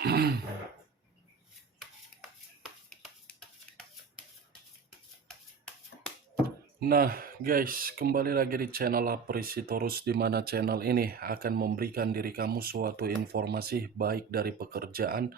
Nah, guys, kembali lagi di channel Apresitorus, di mana channel ini akan memberikan diri kamu suatu informasi baik dari pekerjaan,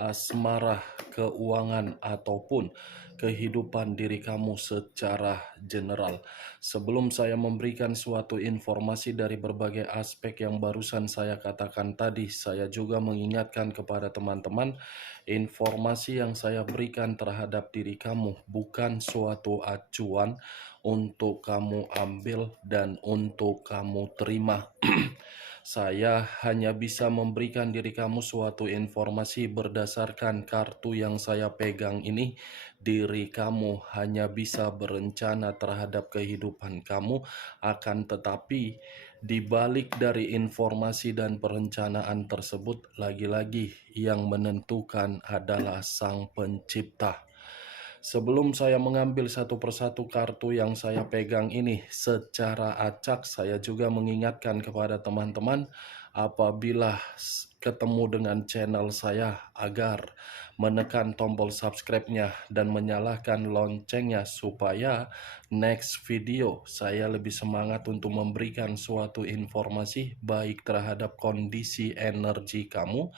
asmara, keuangan, ataupun kehidupan diri kamu secara general. Sebelum saya memberikan suatu informasi dari berbagai aspek yang barusan saya katakan tadi, saya juga mengingatkan kepada teman-teman, informasi yang saya berikan terhadap diri kamu bukan suatu acuan untuk kamu ambil dan untuk kamu terima. Saya hanya bisa memberikan diri kamu suatu informasi berdasarkan kartu yang saya pegang ini. Diri kamu hanya bisa berencana terhadap kehidupan kamu, akan tetapi di balik dari informasi dan perencanaan tersebut, lagi-lagi yang menentukan adalah Sang Pencipta. Sebelum saya mengambil satu persatu kartu yang saya pegang ini secara acak, saya juga mengingatkan kepada teman-teman apabila ketemu dengan channel saya agar menekan tombol subscribe-nya dan menyalakan loncengnya supaya next video saya lebih semangat untuk memberikan suatu informasi baik terhadap kondisi energi kamu,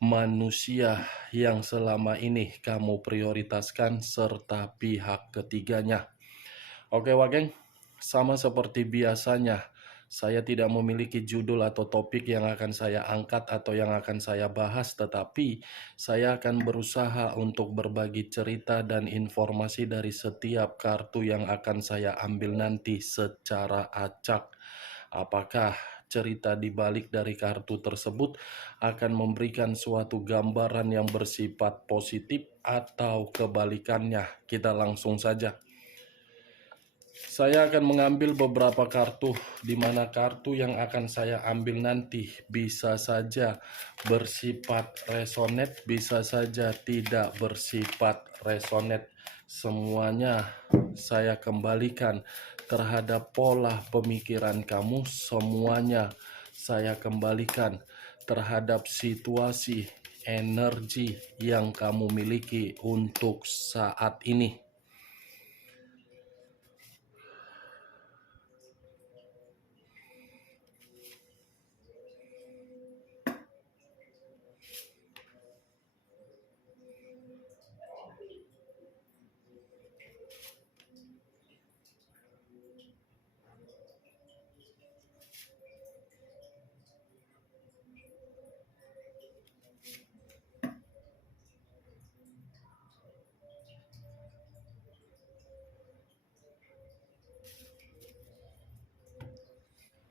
manusia yang selama ini kamu prioritaskan, serta pihak ketiganya. Oke Wageng, sama seperti biasanya, saya tidak memiliki judul atau topik yang akan saya angkat atau yang akan saya bahas, tetapi saya akan berusaha untuk berbagi cerita dan informasi dari setiap kartu yang akan saya ambil nanti secara acak. Apakah cerita di balik dari kartu tersebut akan memberikan suatu gambaran yang bersifat positif atau kebalikannya? Kita langsung saja. Saya akan mengambil beberapa kartu, di mana kartu yang akan saya ambil nanti bisa saja bersifat resonate, bisa saja tidak bersifat resonate. Semuanya saya kembalikan terhadap pola pemikiran kamu, semuanya saya kembalikan terhadap situasi energi yang kamu miliki untuk saat ini.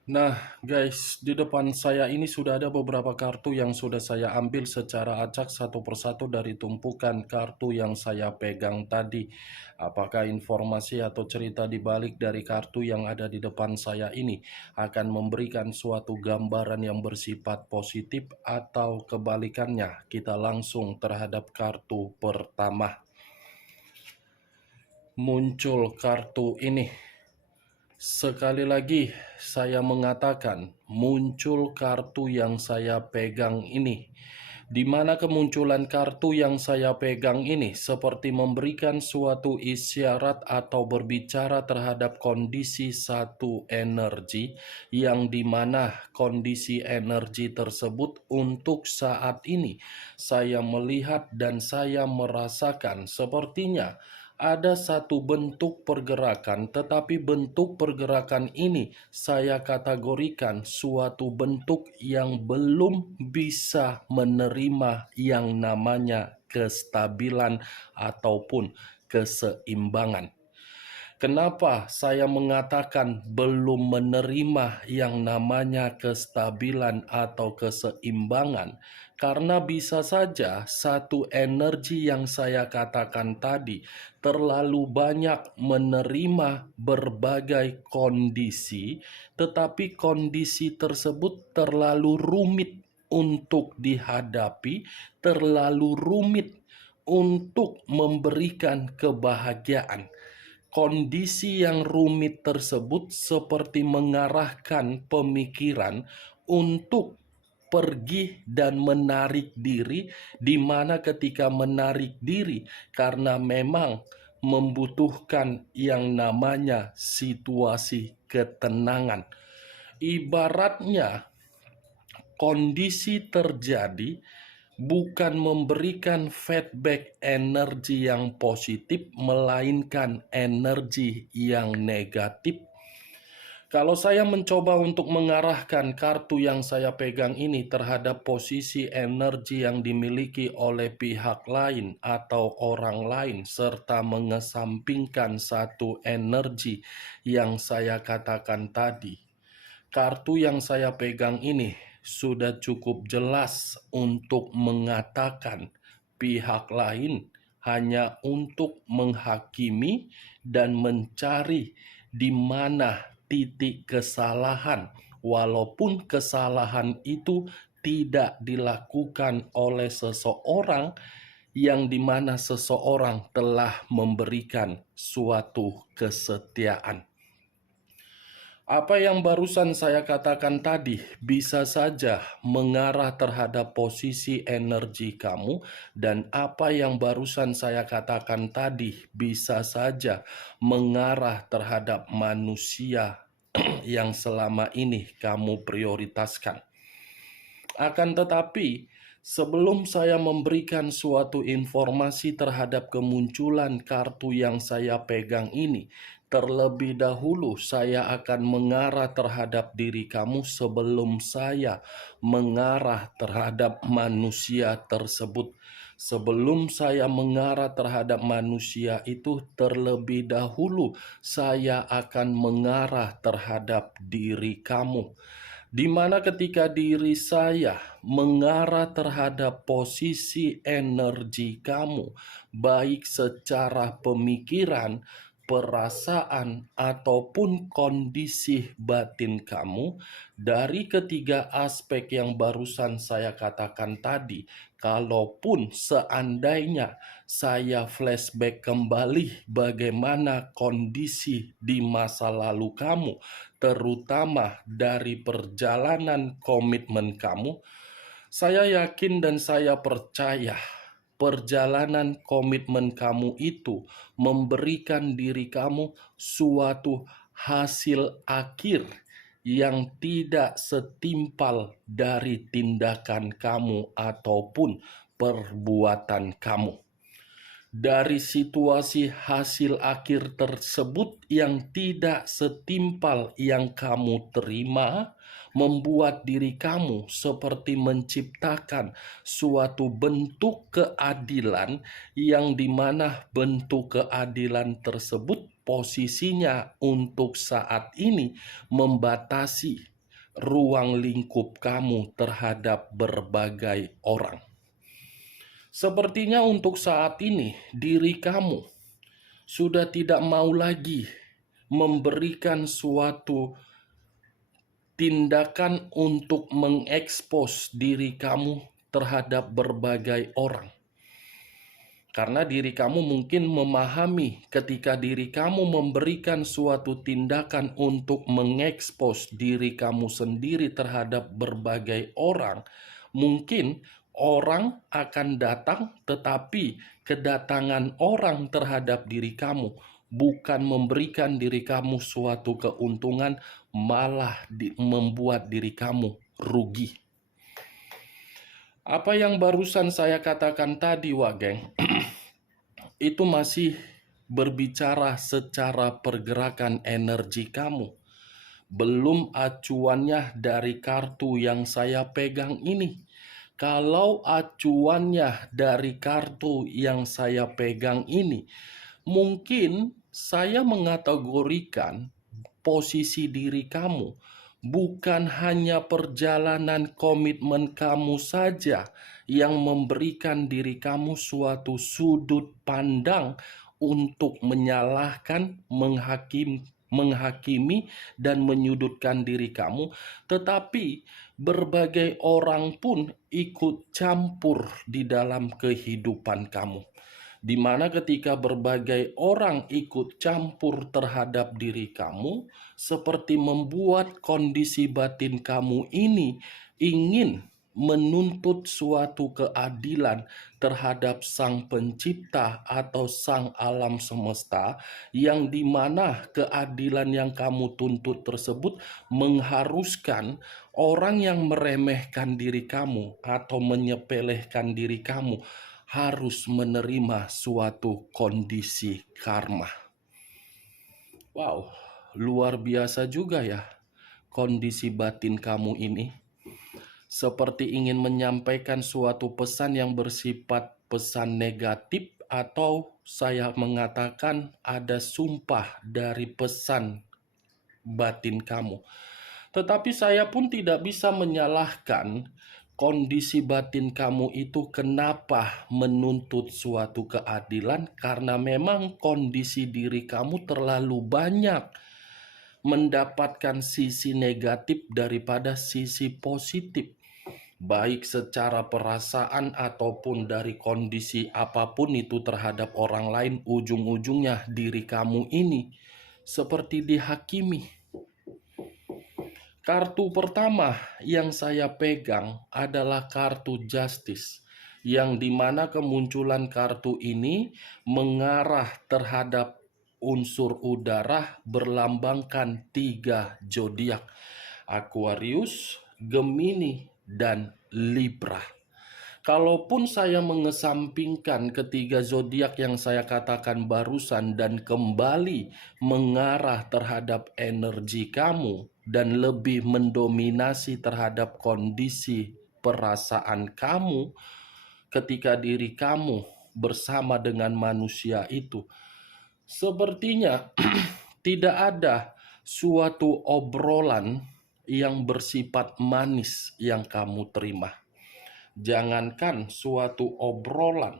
Nah guys, di depan saya ini sudah ada beberapa kartu yang sudah saya ambil secara acak satu persatu dari tumpukan kartu yang saya pegang tadi. Apakah informasi atau cerita di balik dari kartu yang ada di depan saya ini akan memberikan suatu gambaran yang bersifat positif atau kebalikannya? Kita langsung terhadap kartu pertama. Muncul kartu ini. Sekali lagi saya mengatakan, muncul kartu yang saya pegang ini. Di mana kemunculan kartu yang saya pegang ini seperti memberikan suatu isyarat atau berbicara terhadap kondisi satu energi, yang dimana kondisi energi tersebut untuk saat ini saya melihat dan saya merasakan sepertinya ada satu bentuk pergerakan, tetapi bentuk pergerakan ini saya kategorikan suatu bentuk yang belum bisa menerima yang namanya kestabilan ataupun keseimbangan. Kenapa saya mengatakan belum menerima yang namanya kestabilan atau keseimbangan? Karena bisa saja satu energi yang saya katakan tadi terlalu banyak menerima berbagai kondisi, tetapi kondisi tersebut terlalu rumit untuk dihadapi, terlalu rumit untuk memberikan kebahagiaan. Kondisi yang rumit tersebut seperti mengarahkan pemikiran untuk pergi dan menarik diri, di mana ketika menarik diri karena memang membutuhkan yang namanya situasi ketenangan. Ibaratnya kondisi terjadi bukan memberikan feedback energi yang positif, melainkan energi yang negatif. Kalau saya mencoba untuk mengarahkan kartu yang saya pegang ini terhadap posisi energi yang dimiliki oleh pihak lain atau orang lain, serta mengesampingkan satu energi yang saya katakan tadi, kartu yang saya pegang ini sudah cukup jelas untuk mengatakan pihak lain hanya untuk menghakimi dan mencari di mana titik kesalahan, walaupun kesalahan itu tidak dilakukan oleh seseorang yang dimana seseorang telah memberikan suatu kesetiaan. Apa yang barusan saya katakan tadi bisa saja mengarah terhadap posisi energi kamu, dan apa yang barusan saya katakan tadi bisa saja mengarah terhadap manusia yang selama ini kamu prioritaskan. Akan tetapi, sebelum saya memberikan suatu informasi terhadap kemunculan kartu yang saya pegang ini, terlebih dahulu saya akan mengarah terhadap diri kamu sebelum saya mengarah terhadap manusia tersebut. Sebelum saya mengarah terhadap manusia itu, terlebih dahulu saya akan mengarah terhadap diri kamu, di mana ketika diri saya mengarah terhadap posisi energi kamu, baik secara pemikiran, perasaan, ataupun kondisi batin kamu, dari ketiga aspek yang barusan saya katakan tadi, kalaupun seandainya saya flashback kembali bagaimana kondisi di masa lalu kamu, terutama dari perjalanan komitmen kamu, saya yakin dan saya percaya perjalanan komitmen kamu itu memberikan diri kamu suatu hasil akhir yang tidak setimpal dari tindakan kamu ataupun perbuatan kamu. Dari situasi hasil akhir tersebut yang tidak setimpal yang kamu terima, membuat diri kamu seperti menciptakan suatu bentuk keadilan, yang dimana bentuk keadilan tersebut posisinya untuk saat ini membatasi ruang lingkup kamu terhadap berbagai orang. Sepertinya untuk saat ini diri kamu sudah tidak mau lagi memberikan suatu tindakan untuk mengekspos diri kamu terhadap berbagai orang. Karena diri kamu mungkin memahami ketika diri kamu memberikan suatu tindakan untuk mengekspos diri kamu sendiri terhadap berbagai orang, mungkin orang akan datang, tetapi kedatangan orang terhadap diri kamu bukan memberikan diri kamu suatu keuntungan, malah membuat diri kamu rugi. Apa yang barusan saya katakan tadi, Wak Geng, itu masih berbicara secara pergerakan energi kamu. Belum acuannya dari kartu yang saya pegang ini. Kalau acuannya dari kartu yang saya pegang ini, mungkin saya mengategorikan posisi diri kamu bukan hanya perjalanan komitmen kamu saja yang memberikan diri kamu suatu sudut pandang untuk menyalahkan, menghakimi, dan menyudutkan diri kamu, tetapi berbagai orang pun ikut campur di dalam kehidupan kamu, di mana ketika berbagai orang ikut campur terhadap diri kamu, seperti membuat kondisi batin kamu ini ingin menuntut suatu keadilan terhadap Sang Pencipta atau Sang Alam Semesta, yang dimana keadilan yang kamu tuntut tersebut mengharuskan orang yang meremehkan diri kamu atau menyepelekan diri kamu harus menerima suatu kondisi karma. Wow, luar biasa juga ya kondisi batin kamu ini. Seperti ingin menyampaikan suatu pesan yang bersifat pesan negatif, atau saya mengatakan ada sumpah dari pesan batin kamu. Tetapi saya pun tidak bisa menyalahkan kondisi batin kamu itu kenapa menuntut suatu keadilan, karena memang kondisi diri kamu terlalu banyak mendapatkan sisi negatif daripada sisi positif, baik secara perasaan ataupun dari kondisi apapun itu terhadap orang lain. Ujung-ujungnya diri kamu ini seperti dihakimi. Kartu pertama yang saya pegang adalah kartu Justice, yang dimana kemunculan kartu ini mengarah terhadap unsur udara berlambangkan 3 zodiak: Aquarius, Gemini, dan Libra. Kalaupun saya mengesampingkan ketiga zodiak yang saya katakan barusan dan kembali mengarah terhadap energi kamu dan lebih mendominasi terhadap kondisi perasaan kamu ketika diri kamu bersama dengan manusia itu, sepertinya tidak ada suatu obrolan yang bersifat manis yang kamu terima. Jangankan suatu obrolan,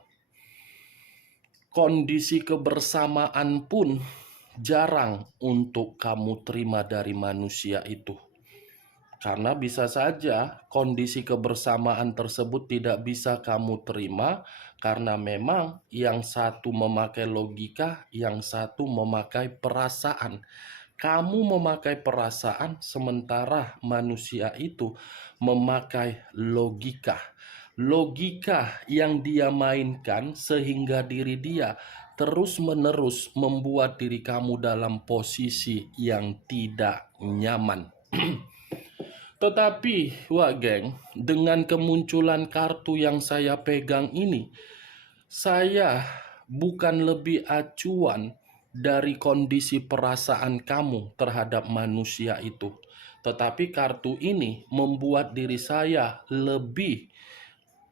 kondisi kebersamaan pun jarang untuk kamu terima dari manusia itu. Karena bisa saja kondisi kebersamaan tersebut tidak bisa kamu terima karena memang yang satu memakai logika, yang satu memakai perasaan. Kamu memakai perasaan sementara manusia itu memakai logika. Logika yang dia mainkan sehingga diri dia terus-menerus membuat diri kamu dalam posisi yang tidak nyaman. Tetapi, wah geng, dengan kemunculan kartu yang saya pegang ini, saya bukan lebih acuan dari kondisi perasaan kamu terhadap manusia itu. Tetapi kartu ini membuat diri saya lebih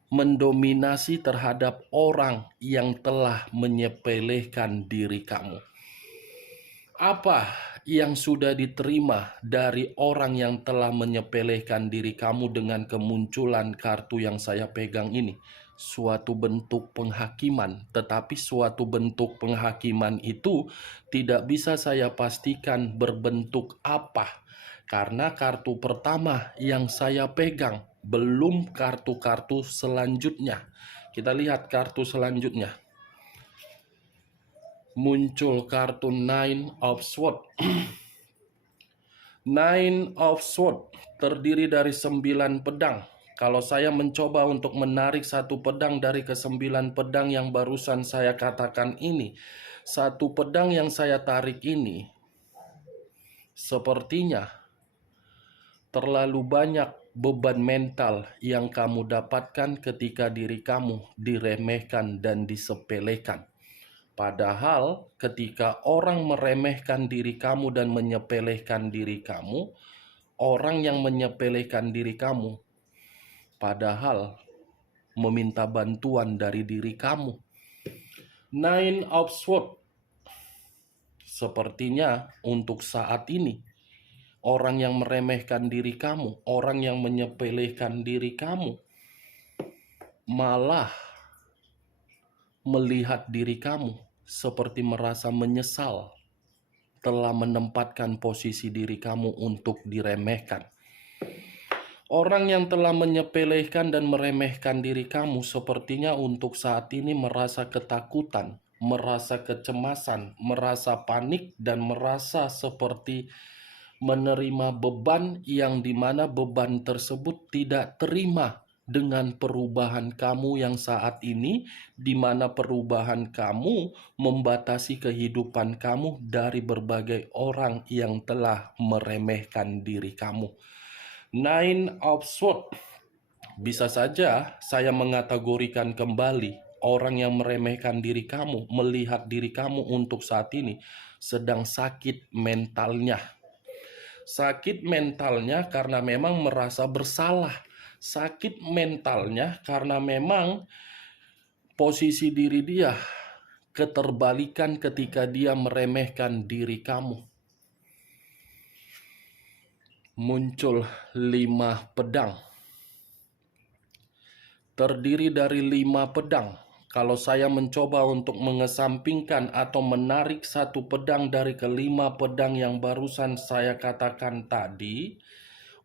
mendominasi terhadap orang yang telah menyepelekan diri kamu. Apa yang sudah diterima dari orang yang telah menyepelekan diri kamu dengan kemunculan kartu yang saya pegang ini? Suatu bentuk penghakiman, tetapi suatu bentuk penghakiman itu tidak bisa saya pastikan berbentuk apa, karena kartu pertama yang saya pegang belum kartu-kartu selanjutnya. Kita lihat kartu selanjutnya. Muncul kartu Nine of Swords. Nine of Swords terdiri dari 9 pedang. Kalau saya mencoba untuk menarik satu pedang dari ke-9 pedang yang barusan saya katakan ini, satu pedang yang saya tarik ini sepertinya terlalu banyak beban mental yang kamu dapatkan ketika diri kamu diremehkan dan disepelekan. Padahal ketika orang meremehkan diri kamu dan menyepelekan diri kamu, orang yang menyepelekan diri kamu padahal meminta bantuan dari diri kamu. Nine of Swords. Sepertinya untuk saat ini, orang yang meremehkan diri kamu, orang yang menyepelekan diri kamu, malah melihat diri kamu seperti merasa menyesal telah menempatkan posisi diri kamu untuk diremehkan. Orang yang telah menyepelekan dan meremehkan diri kamu sepertinya untuk saat ini merasa ketakutan, merasa kecemasan, merasa panik, dan merasa seperti menerima beban yang dimana beban tersebut tidak terima dengan perubahan kamu yang saat ini, di mana perubahan kamu membatasi kehidupan kamu dari berbagai orang yang telah meremehkan diri kamu. Nine of Swords, bisa saja saya mengategorikan kembali orang yang meremehkan diri kamu, melihat diri kamu untuk saat ini sedang sakit mentalnya. Sakit mentalnya karena memang merasa bersalah. Sakit mentalnya karena memang posisi diri dia keterbalikan ketika dia meremehkan diri kamu. Muncul 5 pedang. Terdiri dari 5 pedang. Kalau saya mencoba untuk mengesampingkan atau menarik satu pedang dari kelima pedang yang barusan saya katakan tadi,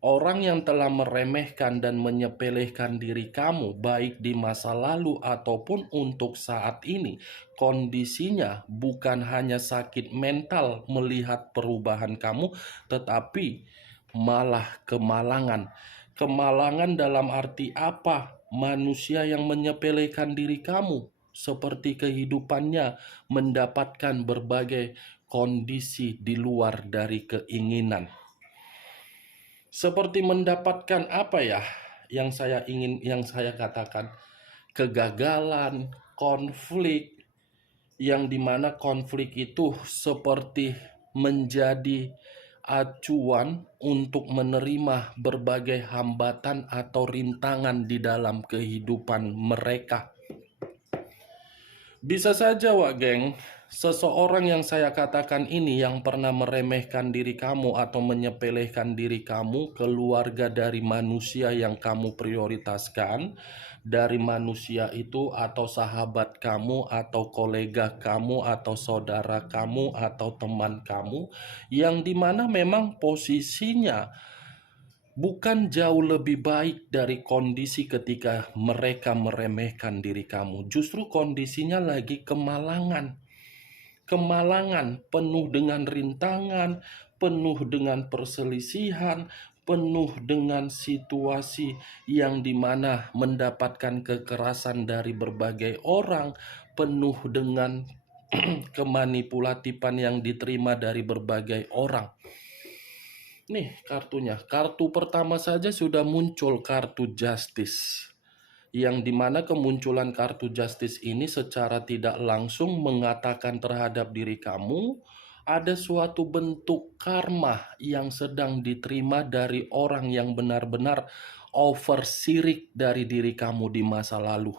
orang yang telah meremehkan dan menyepelekan diri kamu, baik di masa lalu ataupun untuk saat ini, kondisinya bukan hanya sakit mental melihat perubahan kamu, tetapi malah kemalangan. Kemalangan dalam arti apa? Manusia yang menyepelekan diri kamu, seperti kehidupannya mendapatkan berbagai kondisi di luar dari keinginan. Seperti mendapatkan apa ya yang saya katakan, kegagalan, konflik, yang dimana konflik itu seperti menjadi acuan untuk menerima berbagai hambatan atau rintangan di dalam kehidupan mereka. Bisa saja, Wak Geng, seseorang yang saya katakan ini yang pernah meremehkan diri kamu atau menyepelekan diri kamu, keluarga dari manusia yang kamu prioritaskan, dari manusia itu atau sahabat kamu atau kolega kamu atau saudara kamu atau teman kamu, yang dimana memang posisinya bukan jauh lebih baik dari kondisi ketika mereka meremehkan diri kamu. Justru kondisinya lagi kemalangan. Kemalangan penuh dengan rintangan, penuh dengan perselisihan, penuh dengan situasi yang dimana mendapatkan kekerasan dari berbagai orang, penuh dengan kemanipulatifan yang diterima dari berbagai orang. Nih kartunya, kartu pertama saja sudah muncul kartu Justice, yang dimana kemunculan kartu Justice ini secara tidak langsung mengatakan terhadap diri kamu ada suatu bentuk karma yang sedang diterima dari orang yang benar-benar oversirik dari diri kamu di masa lalu.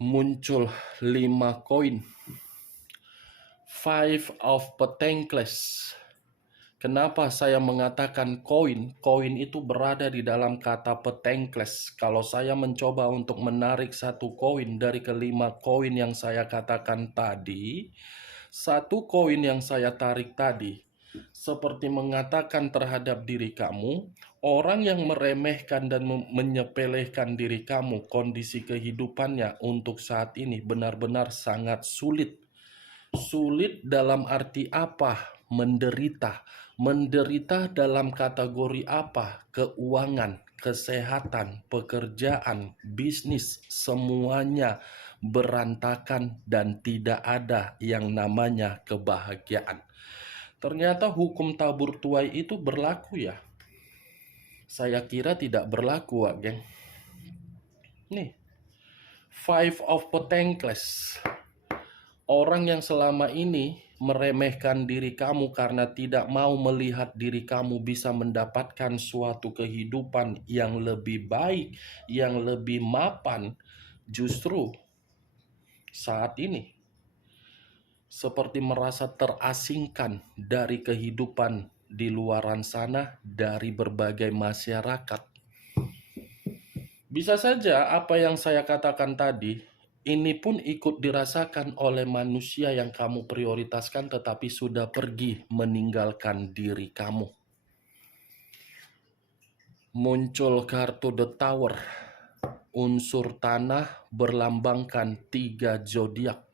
Muncul 5 koin, 5 of Pentacles. Kenapa saya mengatakan koin? Koin itu berada di dalam kata Pentacles. Kalau saya mencoba untuk menarik satu koin dari kelima koin yang saya katakan tadi, satu koin yang saya tarik tadi seperti mengatakan terhadap diri kamu, orang yang meremehkan dan menyepelekan diri kamu, kondisi kehidupannya untuk saat ini benar-benar sangat sulit. Sulit dalam arti apa? Menderita. Menderita dalam kategori apa? Keuangan, kesehatan, pekerjaan, bisnis, semuanya berantakan dan tidak ada yang namanya kebahagiaan. Ternyata hukum tabur tuai itu berlaku ya. Saya kira tidak berlaku, Wak Geng. Nih, 5 of Pentacles. Orang yang selama ini meremehkan diri kamu karena tidak mau melihat diri kamu bisa mendapatkan suatu kehidupan yang lebih baik, yang lebih mapan, justru saat ini seperti merasa terasingkan dari kehidupan di luaran sana, dari berbagai masyarakat. Bisa saja apa yang saya katakan tadi ini pun ikut dirasakan oleh manusia yang kamu prioritaskan tetapi sudah pergi meninggalkan diri kamu. Muncul kartu The Tower. Unsur tanah berlambangkan 3 zodiak.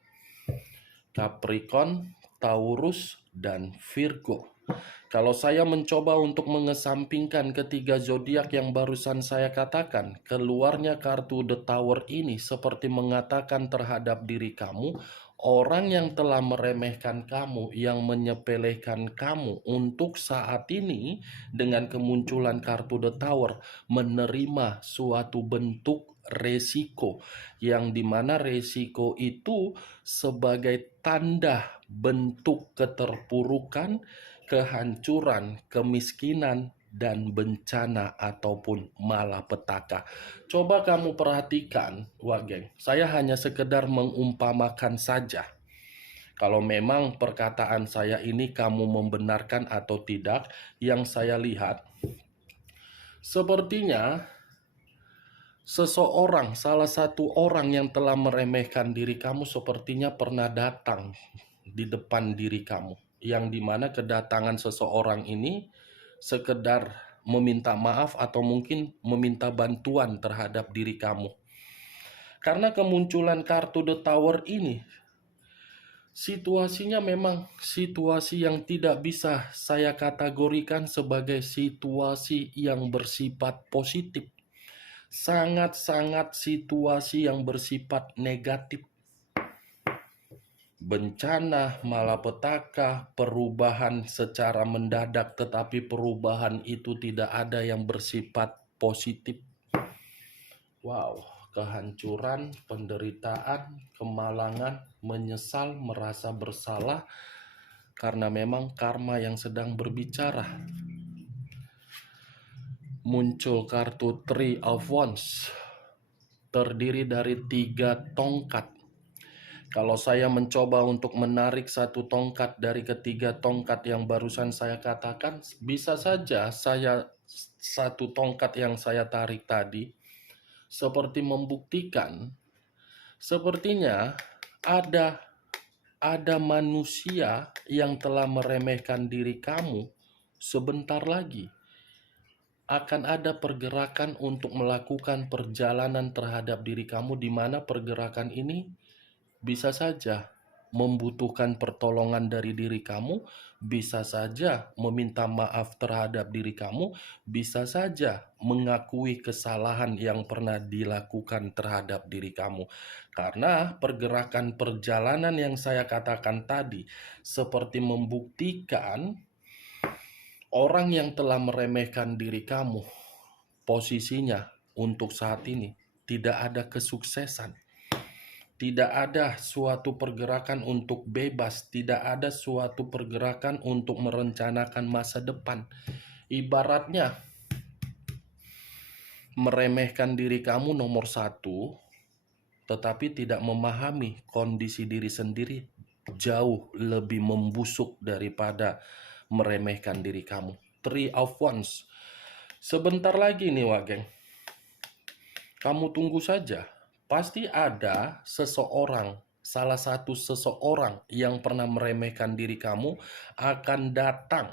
Capricorn, Taurus, dan Virgo. Kalau saya mencoba untuk mengesampingkan ketiga zodiak yang barusan saya katakan, keluarnya kartu The Tower ini seperti mengatakan terhadap diri kamu, orang yang telah meremehkan kamu, yang menyepelekan kamu untuk saat ini dengan kemunculan kartu The Tower menerima suatu bentuk resiko, yang dimana resiko itu sebagai tanda bentuk keterpurukan, kehancuran, kemiskinan, dan bencana ataupun malapetaka. Coba kamu perhatikan, Wageng. Saya hanya sekedar mengumpamakan saja. Kalau memang perkataan saya ini kamu membenarkan atau tidak, yang saya lihat sepertinya seseorang, salah satu orang yang telah meremehkan diri kamu sepertinya pernah datang di depan diri kamu. Yang dimana kedatangan seseorang ini sekedar meminta maaf atau mungkin meminta bantuan terhadap diri kamu. Karena kemunculan kartu The Tower ini, situasinya memang situasi yang tidak bisa saya kategorikan sebagai situasi yang bersifat positif. Sangat-sangat situasi yang bersifat negatif. Bencana, malapetaka, perubahan secara mendadak, tetapi perubahan itu tidak ada yang bersifat positif. Wow, kehancuran, penderitaan, kemalangan, menyesal, merasa bersalah, karena memang karma yang sedang berbicara. Muncul kartu Three of Wands, terdiri dari 3 tongkat. Kalau saya mencoba untuk menarik satu tongkat dari ketiga tongkat yang barusan saya katakan, bisa saja satu tongkat yang saya tarik tadi seperti membuktikan sepertinya ada manusia yang telah meremehkan diri kamu. Sebentar lagi akan ada pergerakan untuk melakukan perjalanan terhadap diri kamu, di mana pergerakan ini bisa saja membutuhkan pertolongan dari diri kamu, bisa saja meminta maaf terhadap diri kamu, bisa saja mengakui kesalahan yang pernah dilakukan terhadap diri kamu. Karena pergerakan perjalanan yang saya katakan tadi seperti membuktikan orang yang telah meremehkan diri kamu, posisinya untuk saat ini tidak ada kesuksesan. Tidak ada suatu pergerakan untuk bebas, tidak ada suatu pergerakan untuk merencanakan masa depan. Ibaratnya meremehkan diri kamu nomor 1, tetapi tidak memahami kondisi diri sendiri jauh lebih membusuk daripada meremehkan diri kamu. Three of Wands. Sebentar lagi nih Wageng, kamu tunggu saja. Pasti ada seseorang, salah satu seseorang yang pernah meremehkan diri kamu akan datang.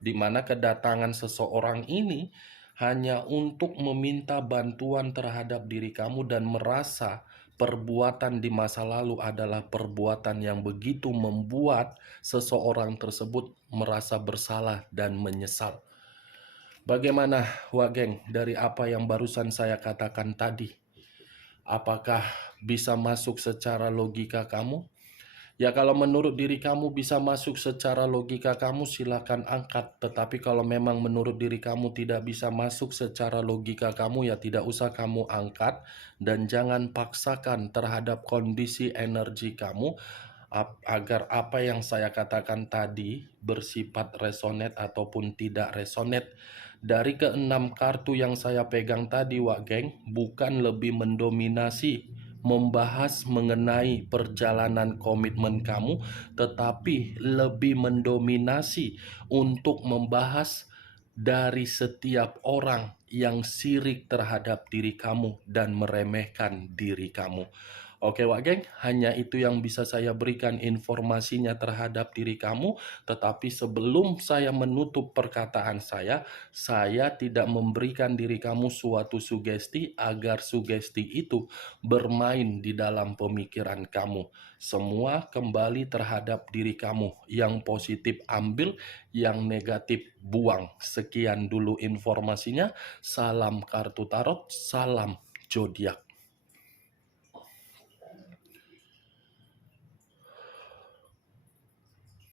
Di mana kedatangan seseorang ini hanya untuk meminta bantuan terhadap diri kamu dan merasa perbuatan di masa lalu adalah perbuatan yang begitu membuat seseorang tersebut merasa bersalah dan menyesal. Bagaimana Wageng dari apa yang barusan saya katakan tadi? Apakah bisa masuk secara logika kamu? Ya kalau menurut diri kamu bisa masuk secara logika kamu, silakan angkat. Tetapi kalau memang menurut diri kamu tidak bisa masuk secara logika kamu, ya tidak usah kamu angkat. Dan jangan paksakan terhadap kondisi energi kamu agar apa yang saya katakan tadi bersifat resonate ataupun tidak resonate. Dari keenam kartu yang saya pegang tadi, Wak Geng, bukan lebih mendominasi membahas mengenai perjalanan komitmen kamu, tetapi lebih mendominasi untuk membahas dari setiap orang yang sirik terhadap diri kamu dan meremehkan diri kamu. Oke Wak Geng, hanya itu yang bisa saya berikan informasinya terhadap diri kamu, tetapi sebelum saya menutup perkataan saya tidak memberikan diri kamu suatu sugesti agar sugesti itu bermain di dalam pemikiran kamu. Semua kembali terhadap diri kamu. Yang positif ambil, yang negatif buang. Sekian dulu informasinya. Salam kartu tarot, salam zodiak.